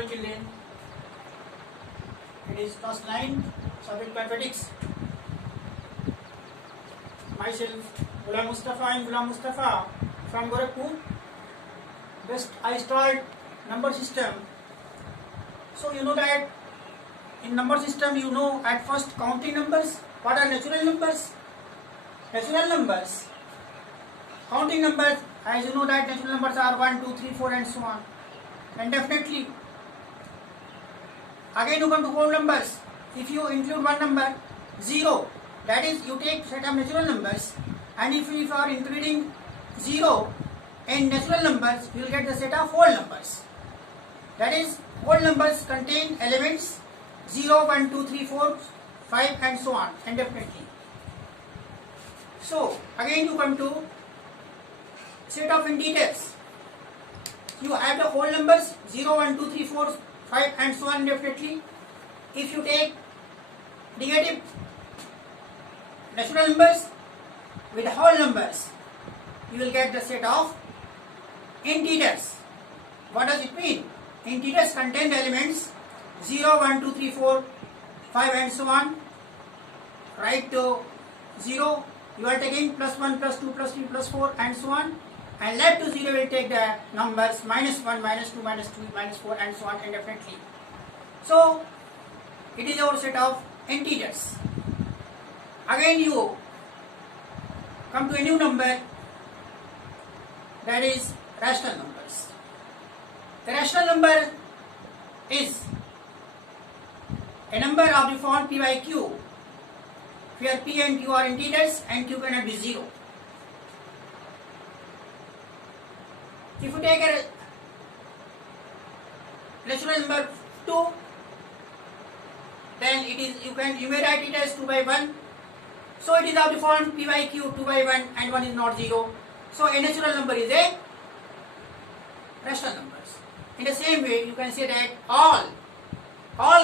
Hello children, it is class 9 subject mathematics. Myself Ghulam Mustafa. I am Ghulam Mustafa from Gorakhpur. Best I start number system. So you know that in number system you know at first counting numbers. What are natural numbers? Natural numbers. Counting numbers, as you know that natural numbers are 1, 2, 3, 4 and so on. And definitely again you come to whole numbers. If you include one number 0, that is you take set of natural numbers, and if you are including 0 in natural numbers, you will get the set of whole numbers. That is whole numbers contain elements 0, 1, 2, 3, 4, 5 and so on, and definitely. So again you come to set of integers. You have the whole numbers 0, 1, 2, 3, 4, 5 and so on, definitely. If you take negative natural numbers with whole numbers, you will get the set of integers. What does it mean? Integers contain the elements 0, 1, 2, 3, 4, 5 and so on. Right to 0, you are taking plus 1, plus 2, plus 3, plus 4 and so on. And left to 0 will take the numbers minus 1, minus 2, minus 3, minus 4 and so on indefinitely. So it is our set of integers. Again you come to a new number, that is rational numbers. The rational number is a number of the form p by q, where p and q are integers and q cannot be 0. If you take a natural number 2, then it is you may write it as 2 by 1. So it is of the form p by q 2 by 1 and 1 is not 0. So a natural number is a rational numbers. In the same way, you can say that all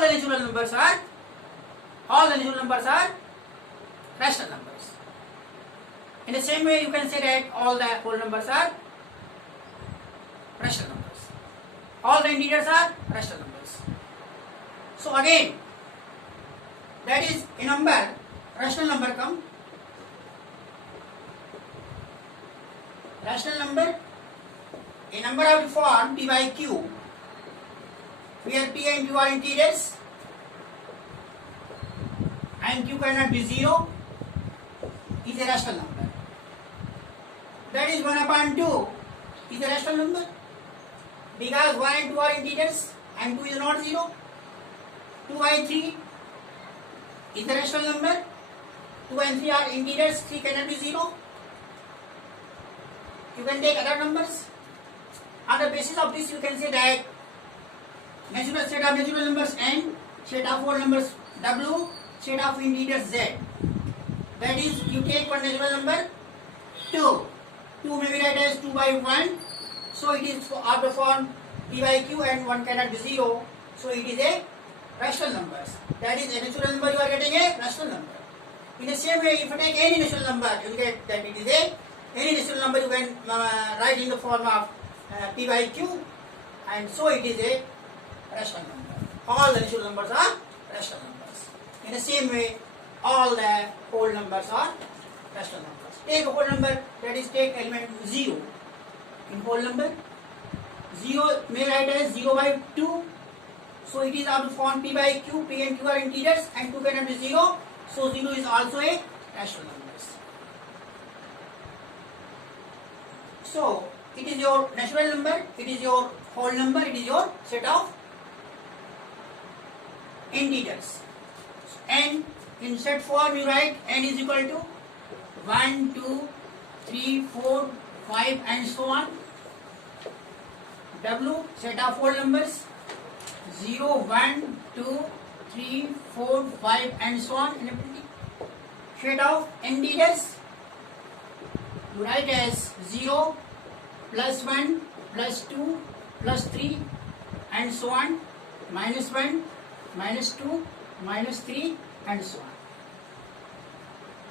the natural numbers are rational numbers. In the same way, you can say that all the whole numbers are rational numbers. All the integers are rational numbers. So again, that is a number, rational number come. Rational number, a number of the form p by q, where p and q are integers and q cannot be 0, is a rational number. That is 1 upon 2 is a rational number, because 1 and 2 are integers and 2 is not 0. 2 by 3 is a rational number. 2 and 3 are integers, 3 cannot be 0. You can take other numbers. On the basis of this, you can say that natural set of natural numbers n, set of whole numbers w, set of integers z. That is, you take one natural number 2. 2 may be written as 2 by 1. So it is of the form p by q and 1 cannot be 0. So it is a rational numbers. That is a natural number, you are getting a rational number. In the same way, if you take any natural number, you will get that it is any natural number you can write in the form of p by q, and so it is a rational number. All the natural numbers are rational numbers. In the same way, all the whole numbers are rational numbers. Take a whole number, that is take element 0. In whole number, 0 may write as 0 by 2. So it is of the form p by q, p and q are integers and 2 cannot be 0. So 0 is also a rational numbers. So it is your natural number, it is your whole number, it is your set of integers. And in set form you write n is equal to 1, 2, 3, 4, 5 and so on. W, set of whole numbers 0, 1, 2, 3, 4, 5 and so on. Set of integers you write as 0, plus 1, plus 2, plus 3 and so on, minus 1, minus 2, minus 3 and so on.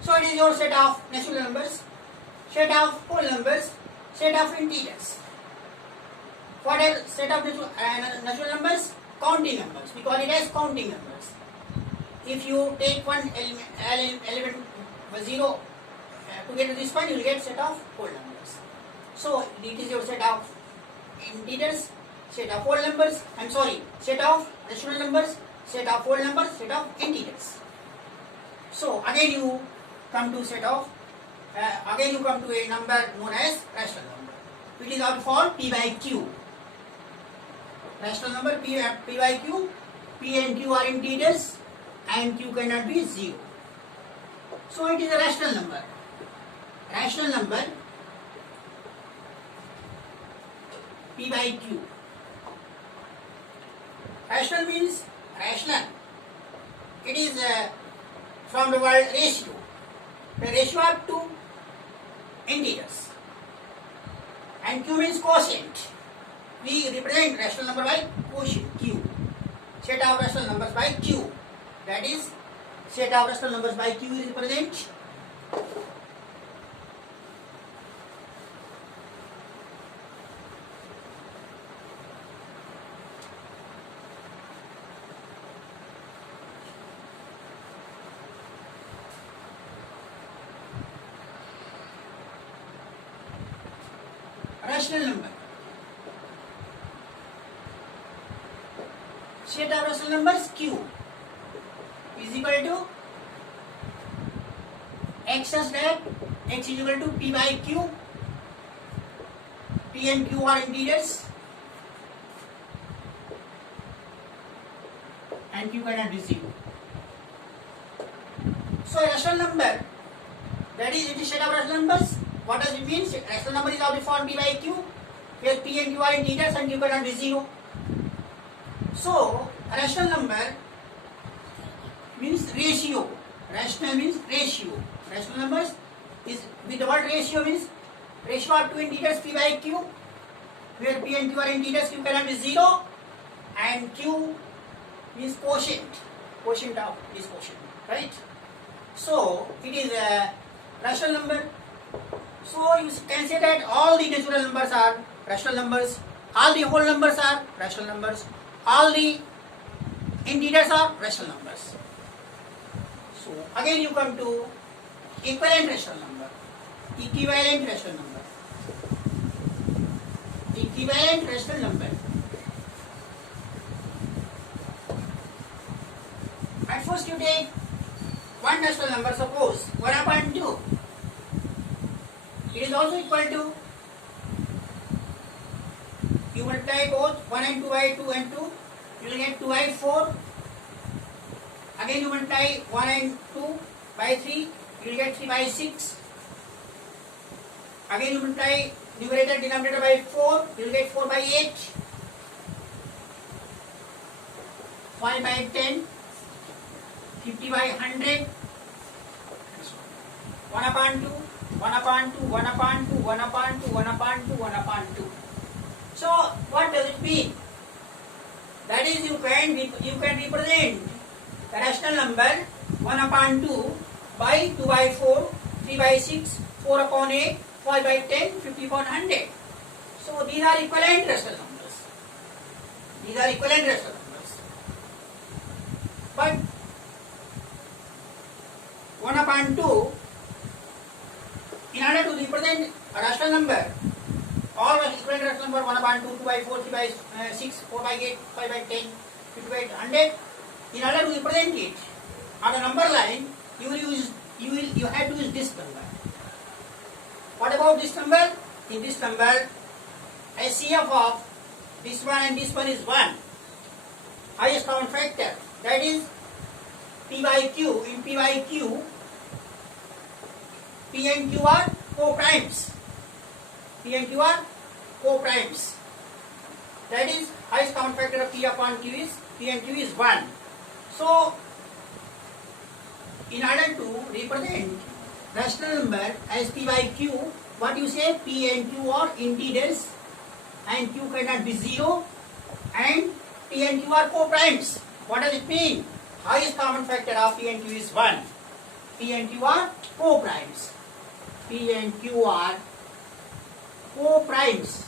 So it is your set of natural numbers, set of whole numbers, set of integers. What are set of natural numbers? Counting numbers. We call it as counting numbers. If you take one element 0 to get to this one, you will get set of whole numbers. So it is your set of integers, set of whole numbers. Set of rational numbers, set of whole numbers, set of integers. So again you come to set of again you come to a number known as rational number. It is out for p by q. Rational number p by q. P and q are integers and q cannot be 0. So it is a rational number. Rational number p by q. Rational means rational. It is from the word ratio. The ratio of two integers. And q means quotient. We represent rational number by quotient q. Set of rational numbers by q. That is, set of rational numbers by q is represent rational number. Set of rational numbers q is equal to x such that x is equal to p by q. P and q are integers and q cannot be 0. So a rational number, that is, it is set of rational numbers. What does it mean? Rational number is of the form p by q, where p and q are integers and q cannot be 0. So a rational number means ratio. Rational means ratio. Rational numbers is, with the word ratio means ratio of two integers p by q, where p and q are integers, q cannot be 0, and q means quotient. Quotient of this quotient, right? So it is a rational number. So you can say that all the natural numbers are rational numbers, all the whole numbers are rational numbers, all the integers are rational numbers. So again you come to equivalent rational number, equivalent rational number, equivalent rational number. At first you take one rational number, suppose 1 upon 2. It is also equal to, you multiply both 1 and 2 by 2 and 2, you will get 2 by 4. Again you multiply 1 and 2 by 3, you will get 3 by 6. Again you multiply numerator denominator by 4, you will get 4 by 8. 5 by 10, 50 by 100, 1 upon 2, 1 upon 2, 1 upon 2, 1 upon 2, 1 upon 2, 1 upon 2. So what does it mean? That is, you can represent the rational number 1 upon 2 by 2 by 4, 3 by 6, 4 upon 8, 5 by 10, 50 upon 100. So these are equivalent rational numbers. These are equivalent rational numbers. But 1 upon 2, in order to represent a rational number, all equivalent rational number 1 upon 2, 2 by 4, 3 by 6, 4 by 8, 5 by 10, 50 by 100, in order to represent it on a number line, you have to use this number. What about this number? In this number, HCF of this one and this one is 1. Highest common factor, that is P by Q. In P by Q, P and Q are co-primes. P and Q are co-primes. That is, highest common factor of P upon Q is, P and Q is 1. So, in order to represent rational number as P by Q, what you say? P and Q are integers and Q cannot be 0, and P and Q are co-primes. What does it mean? Highest common factor of P and Q is 1. P and Q are co-primes. P and Q are co-primes.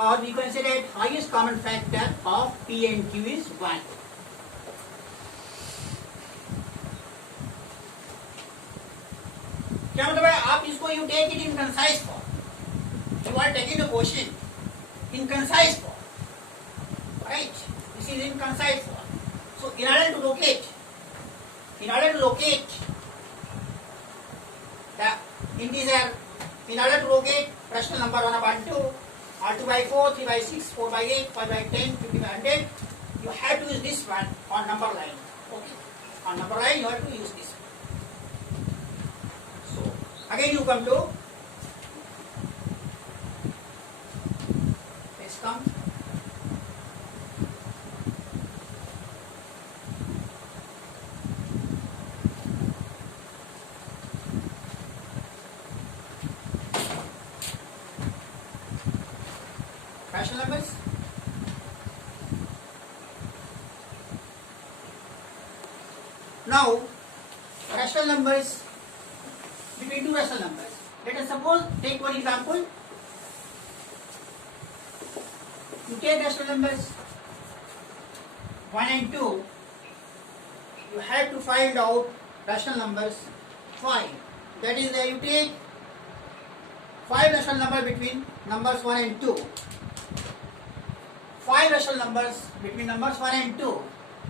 or we can say that highest common factor of P and Q is 1. क्या मतलब है? आप इसको you take it in concise form. You are taking the question in concise form, right? This is in concise form. So in order to locate the integer, in order to locate rational number 1 upon 2, or 2 by 4, 3 by 6, 4 by 8, 5 by 10, 50 by 100, you have to use this one on number line. Okay, on number line you have to use this one. So again you come to let's come. Rational numbers. Now, rational numbers between two rational numbers. Let us suppose take one example. You take rational numbers 1 and 2. You have to find out rational numbers 5. That is, you take 5 rational numbers between numbers 1 and 2. 5 rational numbers between numbers 1 and 2.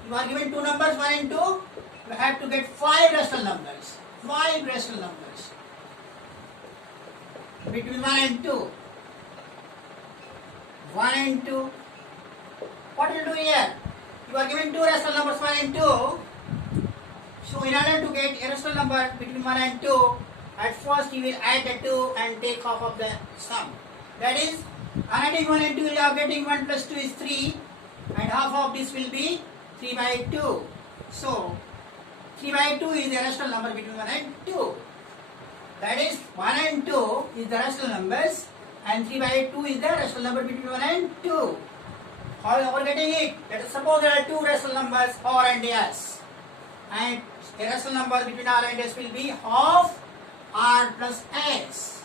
You are given two numbers 1 and 2. You have to get 5 rational numbers. 5 rational numbers between 1 and 2. 1 and 2. What will you do here? You are given two rational numbers 1 and 2. So in order to get a rational number between 1 and 2, at first you will add the 2 and take half of the sum. That is, on adding 1 and 2, you are getting 1 plus 2 is 3, and half of this will be 3 by 2. So 3 by 2 is the rational number between 1 and 2. That is, 1 and 2 is the rational numbers, and 3 by 2 is the rational number between 1 and 2. How are we getting it? Let us suppose there are two rational numbers R and S, and a rational number between R and S will be half R plus S.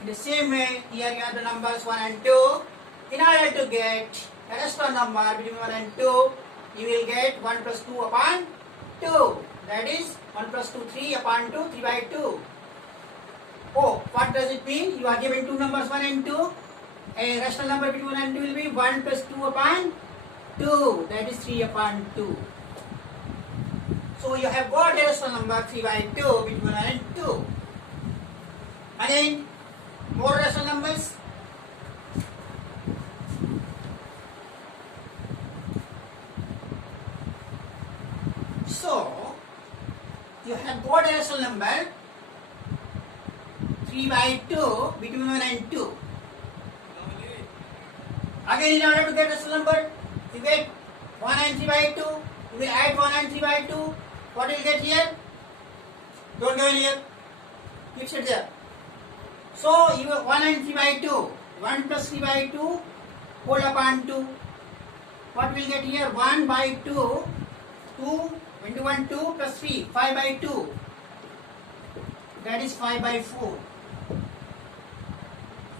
In the same way, here you have the numbers 1 and 2. In order to get a rational number between 1 and 2, you will get 1 plus 2 upon 2. That is 1 plus 2, 3 upon 2, 3 by 2. Oh, what does it mean? You are given two numbers 1 and 2. A rational number between 1 and 2 will be 1 plus 2 upon 2. That is 3 upon 2. So you have got a rational number 3 by 2 between 1 and 2. Again, more rational numbers. So you have got a rational number 3 by 2 between 1 and 2. Again, in order to get rational number, you get 1 and 3 by 2. You will add 1 and 3 by 2. What will you get here? Don't go in here. Keep it there. So you have 1 and 3 by 2. 1 plus 3 by 2 whole upon 2. What will you get here? 1 by 2. 2 into 1, 2 plus 3. 5 by 2. That is 5 by 4.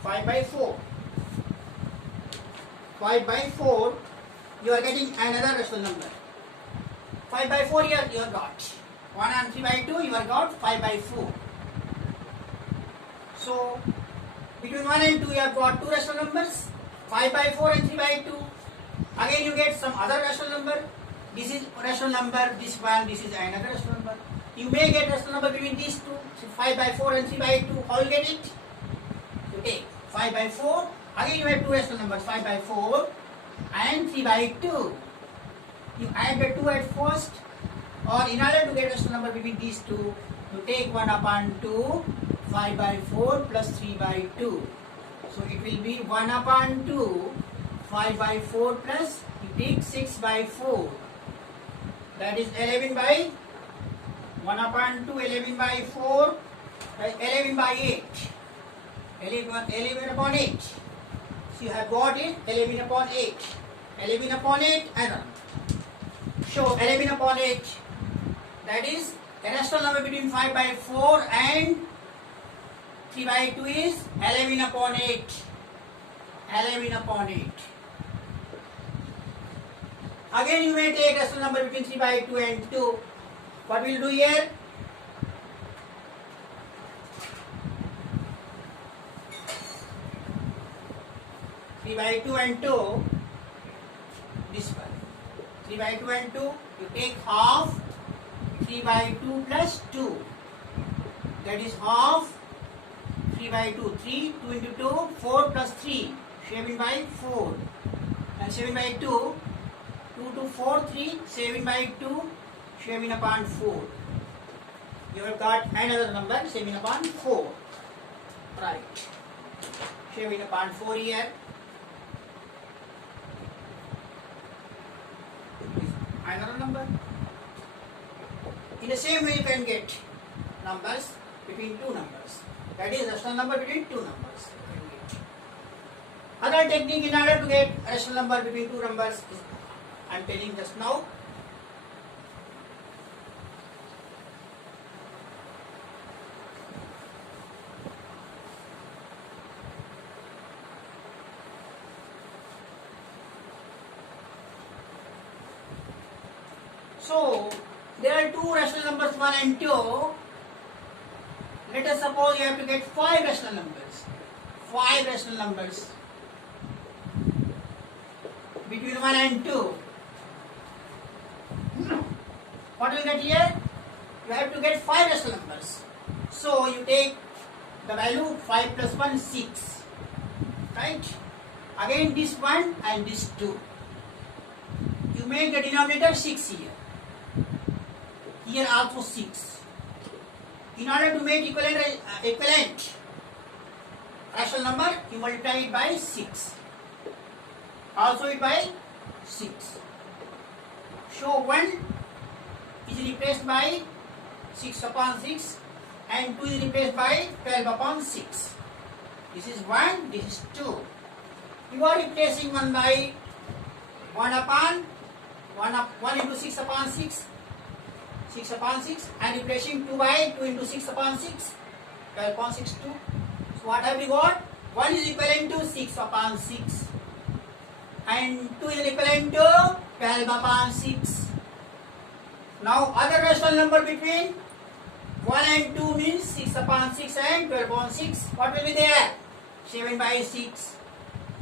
5 by 4. 5 by 4. You are getting another rational number. 5 by 4 here you have got. 1 and 3 by 2 you have got 5 by 4. So between 1 and 2 you have got two rational numbers. 5 by 4 and 3 by 2. Again you get some other rational number. This is rational number, this one, this is another rational number. You may get rational number between these two. So 5 by 4 and 3 by 2. How you get it? You take 5 by 4. Again you have two rational numbers, 5 by 4 and 3 by 2. You add the 2 at first, or in order to get rational number between these two, you take 1 upon 2, 5 by 4 plus 3 by 2. So it will be 1 upon 2, 5 by 4 plus, you take 6 by 4. That is 11 by 1 upon 2, 11 by 4, 11 by 8. 11 upon 8. So you have got it 11 upon 8. 11 upon 8 and on. So 11 upon 8. That is a rational number between 5 by 4 and 3 by 2 is 11 upon 8. 11 upon 8. Again you may take rational number between 3 by 2 and 2. What we will do here? By 2 and 2, this one. 3 by 2 and 2, you take half 3 by 2 plus 2. That is half 3 by 2. 3, 2 into 2, 4 plus 3, 7 by 4. And 7 by 2, 2 to 4, 3, 7 by 2, 7 upon 4. You have got another number, 7 upon 4. Right. 7 upon 4 here. Another number. In the same way you can get numbers between two numbers. That is rational number between two numbers. Other technique in order to get rational number between two numbers is I am telling just now. So, there are two rational numbers 1 and 2. Let us suppose you have to get 5 rational numbers. 5 rational numbers between 1 and 2. What will you get here? You have to get 5 rational numbers. So, you take the value 5 plus 1, 6. Right? Again this 1 and this 2. You make the denominator 6 here. Here also 6. In order to make equivalent rational number, you multiply it by 6. Also it by 6. So 1 is replaced by 6 upon 6 and 2 is replaced by 12 upon 6. This is 1, this is 2. You are replacing 1 by 1 upon 1 into 6 upon 6. 6 upon 6 and replacing 2 by 2 into 6 upon 6, 12 upon 6, 2. So what have we got? 1 is equivalent to 6 upon 6 and 2 is equivalent to 12 upon 6. Now other rational number between 1 and 2 means 6 upon 6 and 12 upon 6. What will be there? 7 by 6,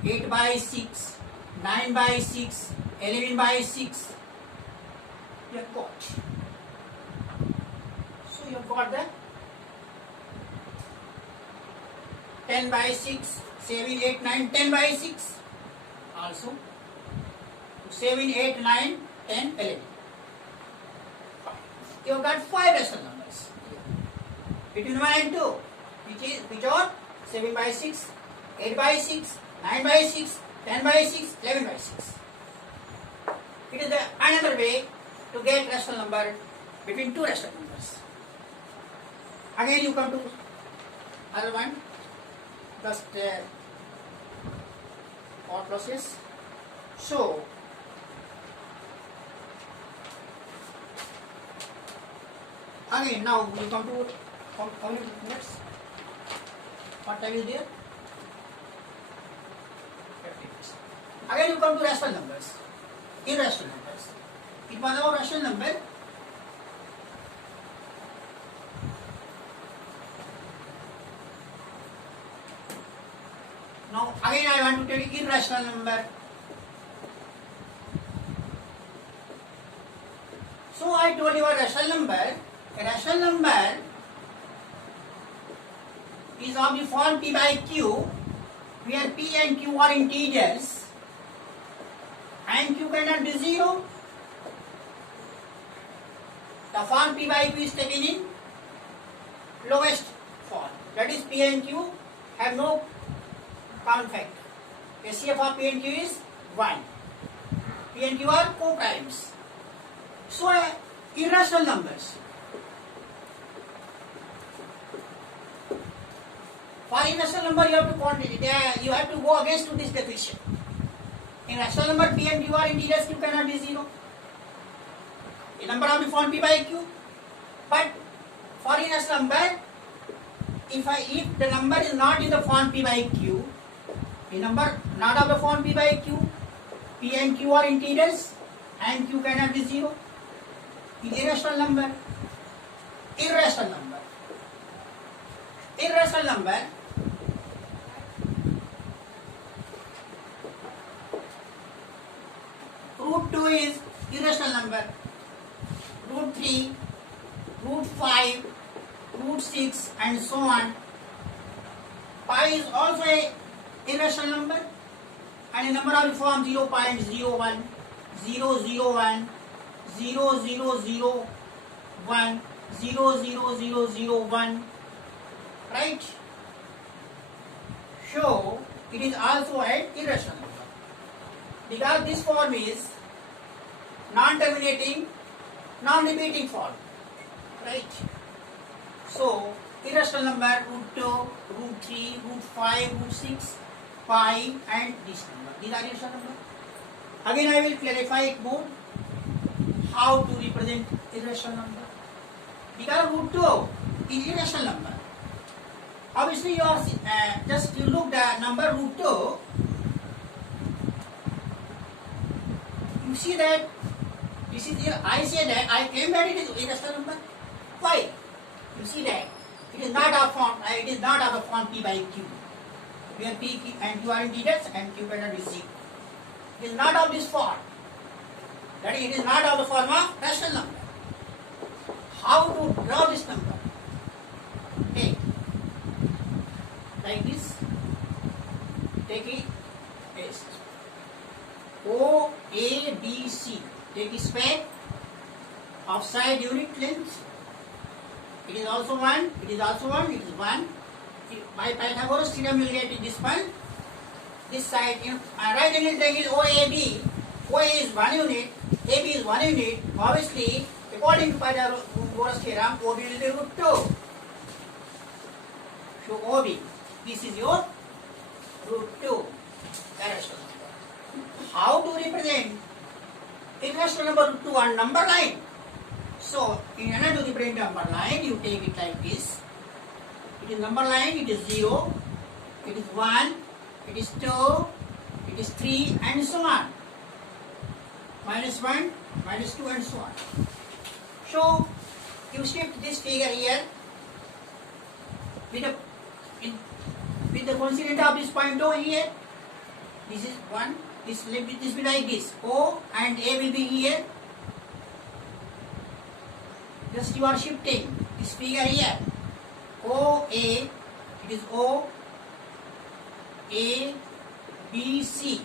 8 by 6, 9 by 6, 11 by 6. You have got. You have got the 10 by 6, 7, 8, 9, 10 by 6 also 7, 8, 9, 10, 11. You have got 5 rational numbers between 1 and 2 which are 7 by 6, 8 by 6, 9 by 6, 10 by 6, 11 by 6. It is another way to get rational number between two rational numbers. Again you come to other one, just thought process. So, again now you come to how many minutes? What time is there? 50 minutes. Again you come to rational numbers, irrational numbers. It was our rational number. Now again I want to tell you irrational number. So I told you about rational number. A rational number is of the form P by Q, where P and Q are integers and Q cannot be 0. The form P by Q is taken in lowest form. That is P and Q have no common factor. HCF of P and Q is 1. P and Q are co-primes. So irrational numbers. For irrational number you have to quantify. You have to go against to this definition. In rational number P and Q are integers, Q cannot be 0. A number of the form P by Q. But for irrational number, if the number is not in the form P by Q, A number not of the form P by Q. P and Q are integers and Q cannot be 0. Is irrational number. Irrational number. Irrational number. Root 2 is irrational number. Root 3, root 5, root 6 and so on. Pi is also a irrational number and a number of the form 0.01, 001, 0001, 00001, right? So it is also an irrational number because this form is non-terminating, non-repeating form, right? So irrational number root 2, root 3, root 5, root 6, pi and this number. These are irrational number. Again I will clarify it more how to represent irrational number. Because root 2 is irrational number. Obviously you are just you look the number root 2, you see that this is here. I say that I claim that it is irrational number. Why? You see that it is not of form. It is not of the form P by Q. Where P and Q are integers and Q cannot be 0. It is not of this form. That is, it is not of the form of rational number. How to draw this number? Take like this. Take it as O A B C. Take a span of side unit length. It is also 1. It is also 1. It is 1. By Pythagoras theorem you will get this one. This side, right angle triangle OAB. OA is 1 unit, AB is 1 unit. Obviously, according to Pythagoras theorem, OB will be root 2. So OB, this is your root 2 irrational number. How to represent irrational number root 2 on number line? So, in order to represent number line, you take it like this. It is number line, it is 0, it is 1, it is 2, it is 3 and so on. Minus 1, minus 2 and so on. So, you shift this figure here with the coincident of this point O here. This is 1, this will be like this. O and A will be here. Just you are shifting this figure here. O A, it is O A B C.